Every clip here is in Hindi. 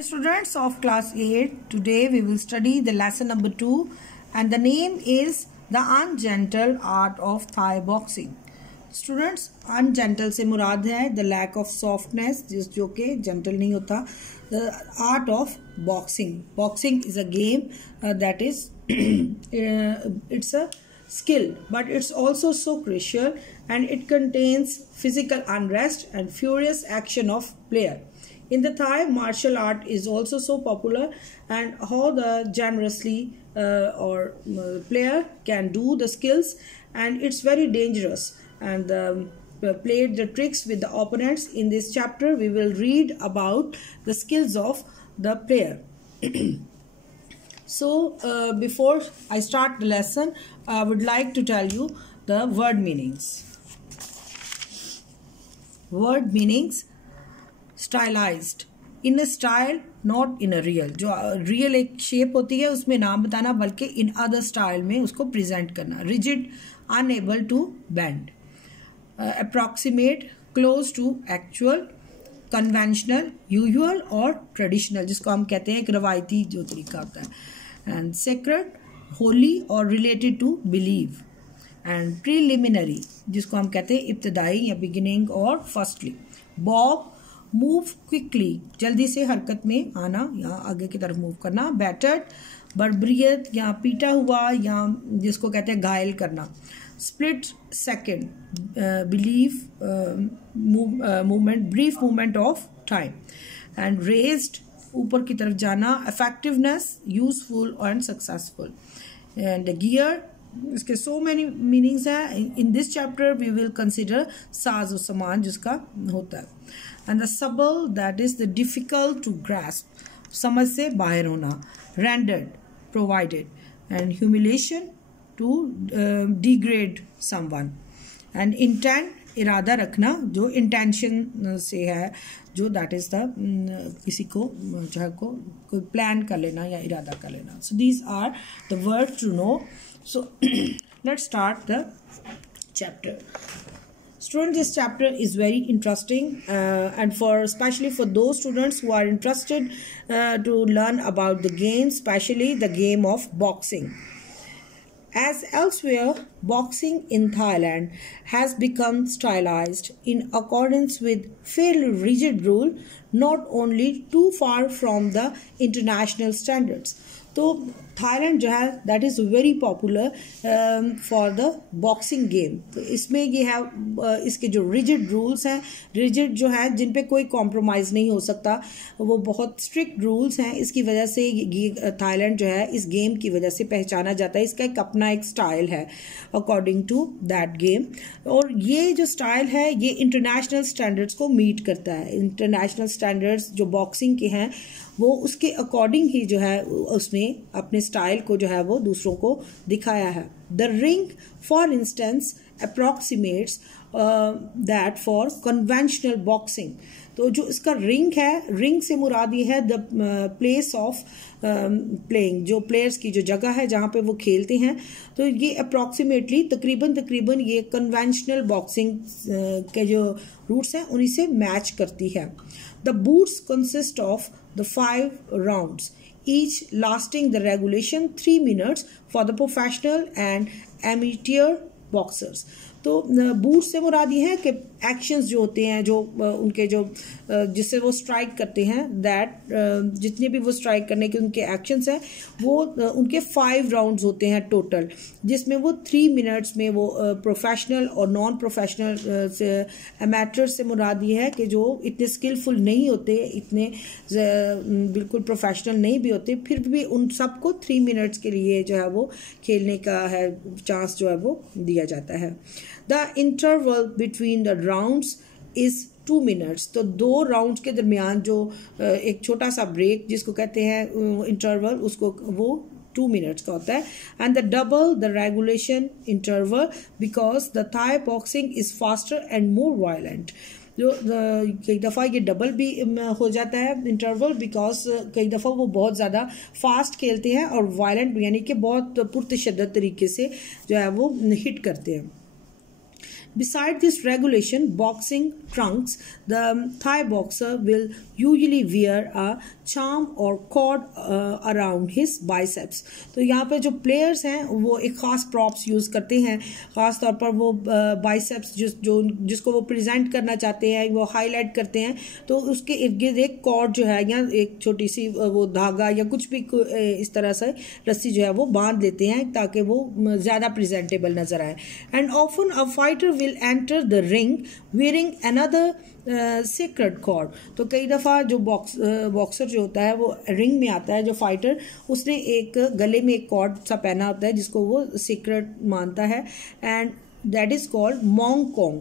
Students of class 8, today we will study the lesson number 2 and the name is the ungentle art of Thai boxing. Students, ungentle से मुराद है the lack of softness जो कि gentle नहीं होता. The art of boxing. Boxing is a game that is it's a skill, but it's also so crucial and it contains physical unrest and furious action of player. In the Thai, martial art is also so popular, and how the generously player can do the skills, and it's very dangerous. And played the tricks with the opponents. In this chapter, we will read about the skills of the player. So, before I start the lesson, I would like to tell you the word meanings. Word meanings. Stylised, in a style not in a real. जो रियल एक शेप होती है उसमें नाम बताना, बल्कि इन अदर स्टाइल में उसको प्रेजेंट करना. Rigid, unable to bend. Approximate, close to actual. Conventional, usual और ट्रेडिशनल, जिसको हम कहते हैं एक रवायती जो तरीका होता है. एंड सेक्रेट, होली और related to believe. And preliminary, जिसको हम कहते हैं इब्तदाई या बिगिनिंग और फर्स्टली. बॉब, मूव क्विकली, जल्दी से हरकत में आना या आगे की तरफ मूव करना. बैटर्ड, बर्बरियत या पीटा हुआ या जिसको कहते हैं घायल करना. Split second, believe movement, brief movement of time. And raised, ऊपर की तरफ जाना. Effectiveness, useful and successful. And gear, इसके सो मैनी मीनिंग्स हैं. In this chapter we will consider साज और सामान जिसका होता है. And the subtle, that is the difficult to grasp, समझ से बाहर होना. Rendered, provided. And humiliation, to degrade someone. And intent, इरादा रखना, जो intention से है, जो that is the किसी को जो है को कोई plan कर लेना या इरादा कर लेना. So these are the words to know. So let's start the chapter. Students, this chapter is very interesting and especially for those students who are interested to learn about the game, especially the game of boxing. As elsewhere, boxing in Thailand has become stylized in accordance with fairly rigid rule, not only too far from the international standards. तो थाईलैंड जो है that is very popular for the boxing game. तो इसमें ये है इसके जो रिजिड रूल्स हैं, रिजिड जो है जिन पे कोई कॉम्प्रोमाइज़ नहीं हो सकता, वो बहुत स्ट्रिक्ट रूल्स हैं. इसकी वजह से थाईलैंड जो है इस गेम की वजह से पहचाना जाता है. इसका एक अपना एक स्टाइल है अकॉर्डिंग टू दैट गेम. और ये जो स्टाइल है ये इंटरनेशनल स्टैंडर्ड्स को मीट करता है. इंटरनेशनल स्टैंडर्ड्स जो बॉक्सिंग के हैं वो उसके अकॉर्डिंग ही जो है उसने अपने स्टाइल को जो है वो दूसरों को दिखाया है. The ring for instance अप्रॉक्सीमेट्स that for conventional boxing. तो जो इसका रिंग है, रिंग से मुराद ये है द प्लेस ऑफ प्लेइंग, जो प्लेयर्स की जो जगह है जहाँ पे वो खेलते हैं. तो ये अप्रॉक्सीमेटली तकरीबन ये कन्वेंशनल बॉक्सिंग के जो रूट्स हैं उन्हीं से मैच करती है. The boots consist of the 5 rounds, each lasting the regulation 3 minutes for the professional and amateur boxers. तो बूट से मुराद ये है कि एक्शंस जो होते हैं, जो उनके जो जिससे वो स्ट्राइक करते हैं, दैट जितने भी वो स्ट्राइक करने के उनके एक्शंस हैं वो उनके 5 राउंड्स होते हैं टोटल, जिसमें वो 3 मिनट्स में वो प्रोफेशनल और नॉन प्रोफेशनल से एमेटर से मुराद ये है कि जो इतने स्किलफुल नहीं होते, इतने बिल्कुल प्रोफेशनल नहीं भी होते, फिर भी उन सबको 3 मिनट्स के लिए जो है वो खेलने का है चांस जो है वो दिया जाता है. The interval between the rounds is 2 minutes. तो 2 राउंड्स के दरमियान जो एक छोटा सा ब्रेक जिसको कहते हैं इंटरवल, उसको वो 2 minutes का होता है. And the double the regulation interval because the Thai boxing is faster and more violent. जो कई दफ़ा ये डबल भी हो जाता है इंटरवल, बिकॉज कई दफ़ा वो बहुत ज़्यादा फास्ट खेलते हैं और वायलेंट यानी कि बहुत पुरतशद्दद तरीके से जो है वो हिट करते हैं. Beside this regulation, boxing trunks, the Thai boxer will usually wear a charm or cord around his biceps. तो यहाँ पे जो प्लेयर्स हैं वो एक खास प्रॉप्स यूज करते हैं, खास तौर पर वो बाइसेप्स जिसको वो प्रेजेंट करना चाहते हैं, वो हाईलाइट करते हैं, तो उसके इर्द गिर्द एक कॉर्ड जो है या एक छोटी सी वो धागा या कुछ भी इस तरह से रस्सी जो है वो बांध लेते हैं ताकि वो ज़्यादा प्रेजेंटेबल नजर आए. And often a fighter will enter the ring wearing another secret cord. तो कई दफ़ा जो बॉक्सर जो होता है वो रिंग में आता है, जो फाइटर, उसने एक गले में एक कॉर्ड सा पहना होता है जिसको वो सीक्रेट मानता है, and that is called Mong Kong,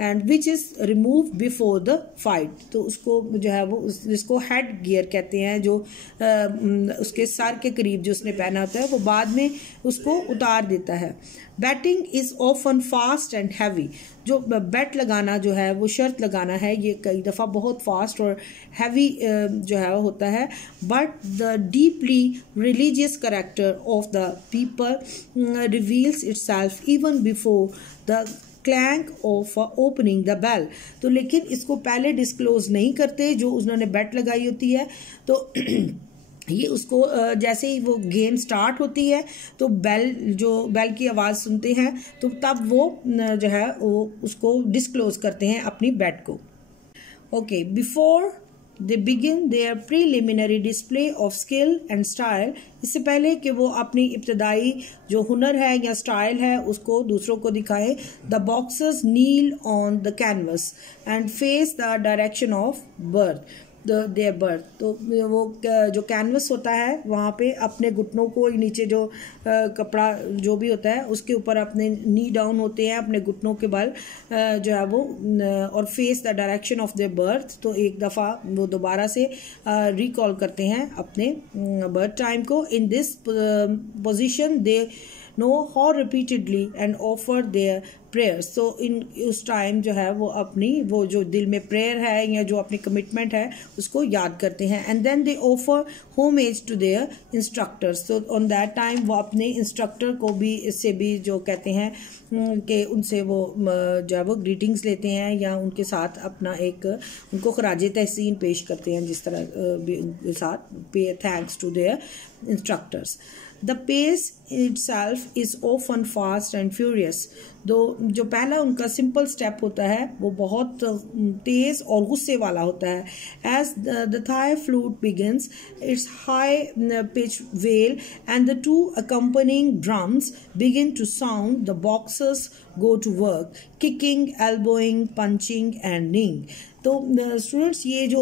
and which is remove before the fight. तो उसको जो है वो जिसको हेड गियर कहते हैं, जो उसके सर के करीब जो उसने पहना होता है वो बाद में उसको उतार देता है. Batting is often fast and heavy. जो बैट लगाना जो है वो शर्त लगाना है, ये कई दफ़ा बहुत फास्ट और हैवी जो है होता है. But the deeply religious character of the people reveals itself even before the clank of opening the bell. तो लेकिन इसको पहले डिस्क्लोज नहीं करते जो उन्होंने बैट लगाई होती है. तो ये उसको जैसे ही वो गेम स्टार्ट होती है तो बेल की आवाज़ सुनते हैं तो तब वो जो है वो उसको डिस्क्लोज करते हैं अपनी बैट को. Okay, before they begin their preliminary display of skill and style. इससे पहले कि वो अपनी इब्तदाई जो हुनर है या स्टाइल है उसको दूसरों को दिखाएं, the boxers kneel on the canvas and face the direction of birth their birth. तो वो जो कैनवस होता है वहाँ पे अपने घुटनों को नीचे जो कपड़ा जो भी होता है उसके ऊपर अपने नी डाउन होते हैं, अपने घुटनों के बल जो है वो, और face the direction of their birth. तो एक दफ़ा वो दोबारा से रिकॉल करते हैं अपने बर्थ टाइम को. In this position they know how repeatedly and offer there prayers. तो उस टाइम जो है वो अपनी वो जो दिल में प्रेयर है या जो अपनी कमिटमेंट है उसको याद करते हैं. And then they offer homage to their instructors. तो ऑन दैट टाइम वो अपने इंस्ट्रक्टर को भी इससे भी जो कहते हैं कि उनसे वो जो है वो ग्रीटिंग्स लेते हैं या उनके साथ अपना एक उनको खराज तहसीन पेश करते हैं, जिस तरह उनके साथ pay thanks to their instructors. The pace itself is often fast and furious. जो पहला उनका सिंपल स्टेप होता है वो बहुत तेज और गुस्से वाला होता है. As the Thai flute begins its high pitch wail and the two accompanying drums begin to sound, the boxers go to work, kicking, elbowing, punching and kneeing. तो स्टूडेंट्स ये जो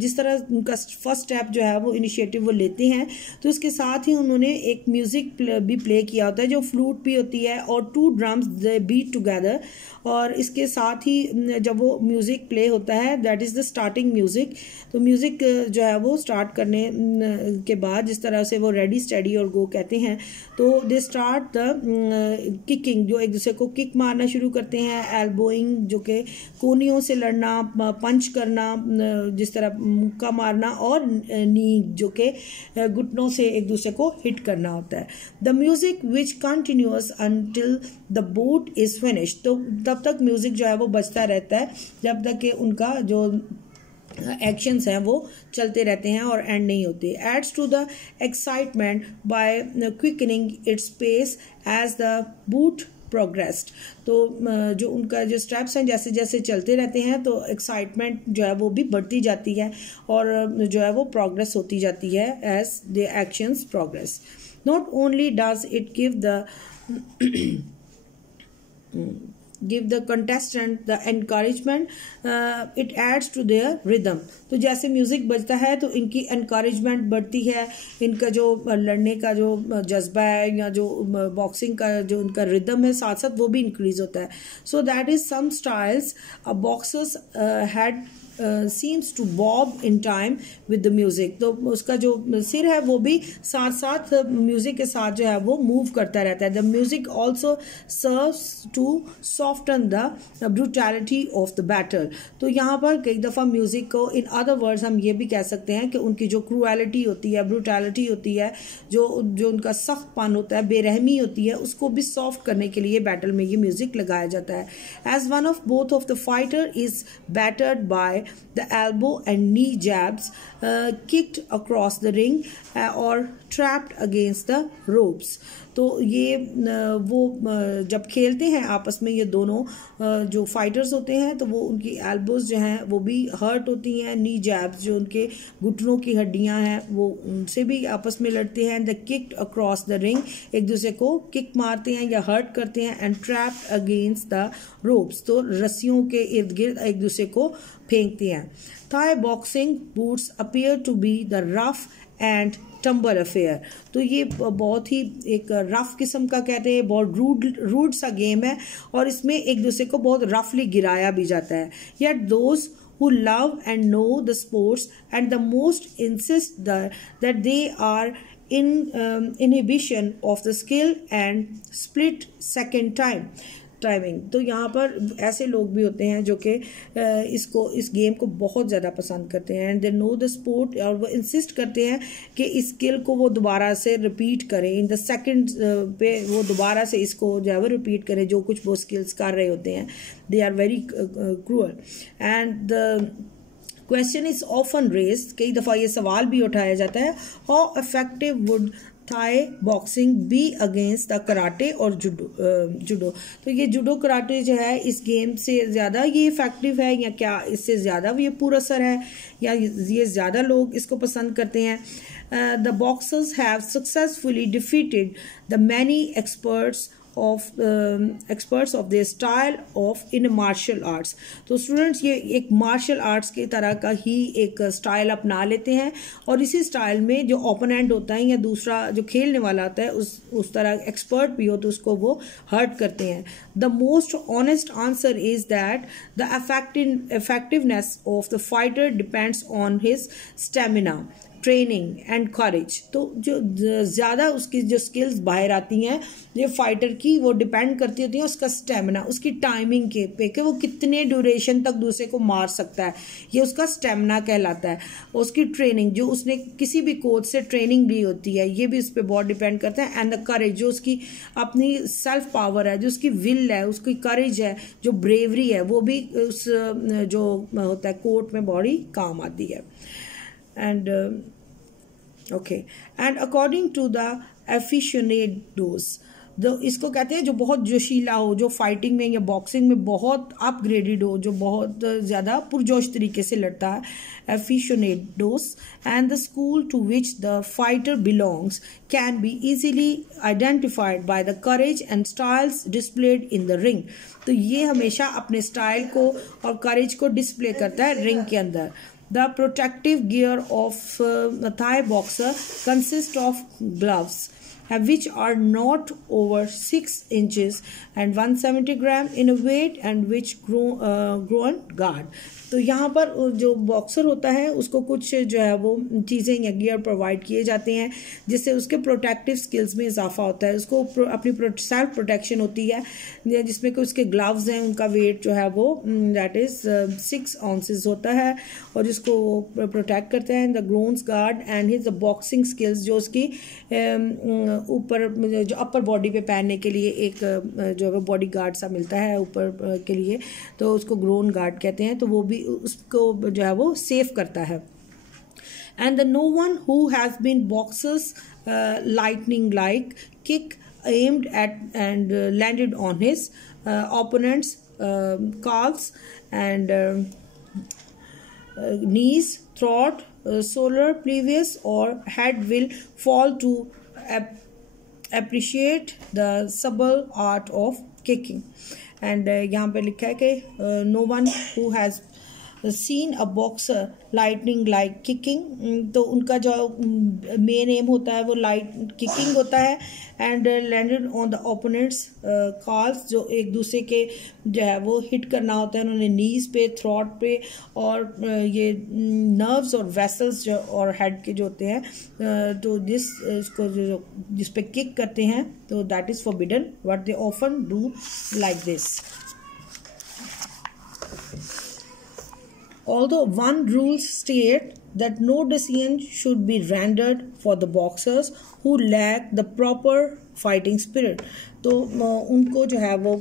जिस तरह उनका फर्स्ट स्टेप जो है वो इनिशिएटिव वो लेते हैं, तो इसके साथ ही उन्होंने एक म्यूजिक भी प्ले किया होता है जो फ्लूट भी होती है और two drums they beat together. और इसके साथ ही जब वो म्यूजिक प्ले होता है that is the starting music. तो म्यूजिक जो है वो स्टार्ट करने के बाद जिस तरह से वो रेडी स्टेडी और गो कहते हैं, तो दे स्टार्ट द किकिंग, जो एक दूसरे को किक मारना शुरू करते हैं, एल्बोइंग जो कि कोनियों से लड़ना, पंच करना जिस तरह मुक्का मारना, और नी जो कि घुटनों से एक दूसरे को हिट करना होता है. The music which continuous until the boat is finished. तो तब तक म्यूजिक जो है वो बजता रहता है जब तक कि उनका जो एक्शंस हैं वो चलते रहते हैं और एंड नहीं होते. Adds to the excitement by quickening its pace as the bout progressed. तो जो उनका जो स्टेप्स हैं जैसे जैसे चलते रहते हैं तो एक्साइटमेंट जो है वो भी बढ़ती जाती है और जो है वो प्रोग्रेस होती जाती है as the actions progress. Not only does it give the contestant the encouragement, it adds to their rhythm. तो जैसे म्यूजिक बजता है तो इनकी encouragement बढ़ती है, इनका जो लड़ने का जो जज्बा है या जो बॉक्सिंग का जो उनका रिदम है साथ साथ वो भी इंक्रीज होता है. So that is some styles boxers had seems to bob in time with the music. तो उसका जो सिर है वो भी साथ साथ म्यूजिक के साथ जो है वो मूव करता रहता है. The music also serves to soften the brutality of the battle. तो यहाँ पर कई दफ़ा म्यूजिक को इन अदर वर्ड्स हम ये भी कह सकते हैं कि उनकी जो क्रूएलिटी होती है, ब्रूटैलिटी होती है, जो उनका सख्तपन होता है, बेरहमी होती है, उसको भी सॉफ्ट करने के लिए बैटल में ये म्यूजिक लगाया जाता है. As one of both of the fighter is battered by the elbow and knee jabs, kicked across the ring or trapped against the ropes. तो ये वो जब खेलते हैं आपस में ये दोनों जो फाइटर्स होते हैं तो वो उनकी एल्बोज जो हैं वो भी हर्ट होती हैं. नी जैब्स जो उनके घुटनों की हड्डियां हैं वो उनसे भी आपस में लड़ते हैं. The kicked across the ring, एक दूसरे को किक मारते हैं या हर्ट करते हैं. And trapped against the ropes, तो रस्सियों के इर्द गिर्द एक दूसरे को फेंकते हैं. Thai boxing bouts appear to be the rough and tumble affair. तो ये बहुत ही एक रफ किस्म का कहते हैं, बहुत रूड सा गेम है और इसमें एक दूसरे को बहुत रफली गिराया भी जाता है. Yet those who love and know the sports and the most insist that they are in inhibition of the skill and split second timing. तो यहाँ पर ऐसे लोग भी होते हैं जो कि इस गेम को बहुत ज़्यादा पसंद करते हैं. And they know the sport, और वो इंसिस्ट करते हैं कि इस स्किल को वो दोबारा से रिपीट करें. इन द सेकंड पे वो दोबारा से इसको जो है वो रिपीट करें जो कुछ वो स्किल्स कर रहे होते हैं. They are very cruel. And the question is often raised, कई दफ़ा ये सवाल भी उठाया जाता है, how effective would Thai boxing be against the karate और जुडो. तो ये जुडो कराटे जो है इस गेम से ज़्यादा ये इफेक्टिव है या क्या इससे ज़्यादा ये पुरअसर है या ये ज़्यादा लोग इसको पसंद करते हैं. The boxers have successfully defeated the many experts of their style of in martial arts. तो स्टूडेंट्स ये एक मार्शल आर्ट्स की तरह का ही एक स्टाइल अपना लेते हैं और इसी स्टाइल में जो ओपोनेंट होता है या दूसरा जो खेलने वाला होता है उस तरह एक्सपर्ट भी हो तो उसको वो हर्ट करते हैं. The most honest answer is that the effectiveness of the fighter depends on his stamina, training and courage. तो जो ज़्यादा उसकी जो स्किल्स बाहर आती हैं ये फाइटर की, वो डिपेंड करती होती हैं उसका स्टेमिना, उसकी टाइमिंग के पे कि वो कितने ड्यूरेशन तक दूसरे को मार सकता है, ये उसका स्टेमिना कहलाता है. उसकी ट्रेनिंग जो उसने किसी भी कोच से ट्रेनिंग ली होती है ये भी उस पर बहुत डिपेंड करता है. एंड द करेज, जो उसकी अपनी सेल्फ पावर है, जो उसकी विल है, उसकी करेज है, जो ब्रेवरी है, वो भी उस जो होता है कोर्ट में बड़ी काम आती है. And and according to the aficionados, इसको कहते हैं जो बहुत जोशीला हो, जो फाइटिंग में या बॉक्सिंग में बहुत अपग्रेडेड हो, जो बहुत ज़्यादा पुरजोश तरीके से लड़ता है. aficionados and the school to which the fighter belongs can be easily identified by the courage and styles displayed in the ring. तो ये हमेशा अपने स्टाइल को और करेज को डिस्प्ले करता है रिंग के अंदर. The protective gear of a Thai boxer consists of gloves, which are not over 6 inches and 170 grams in a weight and which grown guard. तो यहाँ पर जो बॉक्सर होता है उसको कुछ जो है वो चीज़ें या गियर प्रोवाइड किए जाते हैं जिससे उसके प्रोटेक्टिव स्किल्स में इजाफा होता है. उसको अपनी सेल्फ प्रोटेक्शन होती है जिसमें कि उसके ग्लव्स हैं, उनका वेट जो है वो दैट इज़ 6 ounces होता है और जिसको प्रोटेक्ट करते हैं. The groins guard and his boxing skills, जो उसकी ऊपर जो अपर बॉडी पे पहनने के लिए एक जो है बॉडी गार्ड सा मिलता है ऊपर के लिए, तो उसको ग्रोन गार्ड कहते हैं. तो वो भी उसको जो है वो सेफ करता है. And the no one who has been boxers lightning like kick aimed at and landed on his opponent's calves and knees, throat, solar plexus or head will fall to appreciate the subtle art of kicking. And यहाँ पे लिखा है कि no one who has seen a boxer lightning like kicking, तो उनका जो मेन एम होता है वो लाइट किकिंग होता है, and landed on the opponents calls, जो एक दूसरे के जो है वो हिट करना होता है उन्होंने नीज पे, थ्रॉट पे, और ये नर्व्स और वेसल्स जो और हेड के जो होते हैं, तो इसको जो जिस पे किक करते हैं, तो that is forbidden, what they often do like this. Although one rule states that no decision should be rendered for the boxers who lack the proper fighting spirit, तो उनको जो है वो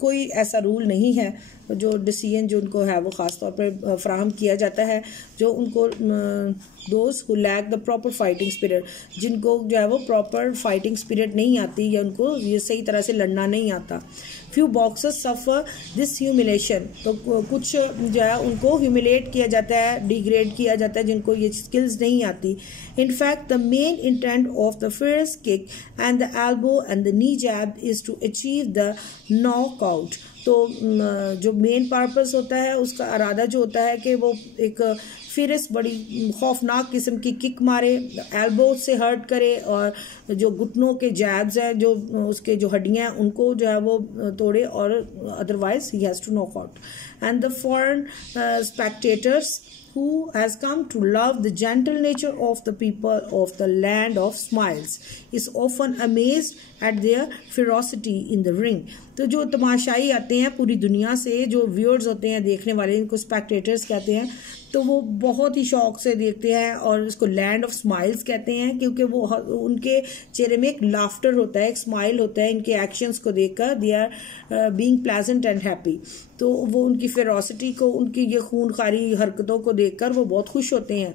कोई ऐसा रूल नहीं है जो डिसीजन जो उनको है वो ख़ास तौर पर फ्राहम किया जाता है जो उनको those who lack the proper fighting spirit, जिनको जो है वो प्रॉपर फाइटिंग स्पिरिट नहीं आती या उनको ये सही तरह से लड़ना नहीं आता. Few boxers suffer this humiliation, तो कुछ जो है उनको ह्यूमिलेट किया जाता है, डिग्रेड किया जाता है जिनको ये स्किल्स नहीं आती. In fact, the main intent of the first kick and the elbow and the knee jab is to achieve the knockout. तो जो मेन पर्पस होता है उसका इरादा जो होता है कि वो एक फिरस बड़ी खौफनाक किस्म की किक मारे, एल्बो से हर्ट करे, और जो घुटनों के जैब्स हैं जो उसके जो हड्डियां हैं उनको जो है वो तोड़े, और अदरवाइज ही has to knock out. And the foreign spectators who has come to love the gentle nature of the people of the land of smiles is often amazed at their ferocity in the ring. तो जो तमाशाई आते हैं पूरी दुनिया से, जो व्यूअर्स होते हैं देखने वाले, इनको स्पेक्टेटर्स कहते हैं, तो वो बहुत ही शौक से देखते हैं और इसको लैंड ऑफ स्माइल्स कहते हैं, क्योंकि वो उनके चेहरे में एक लाफ्टर होता है, एक स्माइल होता है इनके एक्शंस को देखकर. They are being pleasant and happy. तो वो उनकी फेरोसिटी को, उनकी ये खूनखारी हरकतों को देखकर वो बहुत खुश होते हैं.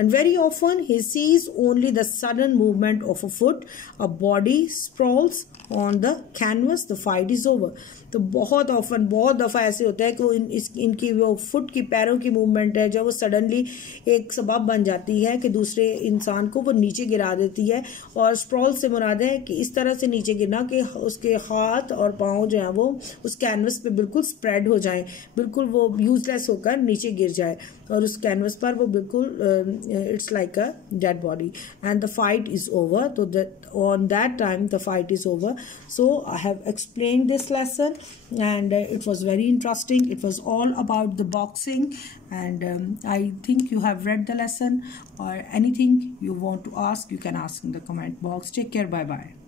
And very often he sees only the sudden movement of a foot, a body sprawls on the canvas, the fight is over. तो बहुत ऑफन, बहुत दफ़ा ऐसे होता है कि वो इनकी वो फुट की, पैरों की मूवमेंट है जो वो सडनली एक सबब बन जाती है कि दूसरे इंसान को वो नीचे गिरा देती है. और स्प्रॉल से मुराद है कि इस तरह से नीचे गिरना कि उसके हाथ और पाँव जो हैं वो उस कैनवस पे बिल्कुल स्प्रेड हो जाएं, बिल्कुल वो यूजलेस होकर नीचे गिर जाए, और उस कैनवस पर वो बिल्कुल it's like a dead body, and the fight is over. तो on that time the fight is over. So I have explain this lesson, and it was very interesting. It was all about the boxing, and I think you have read the lesson, or anything you want to ask you can ask in the comment box. Take care. Bye bye.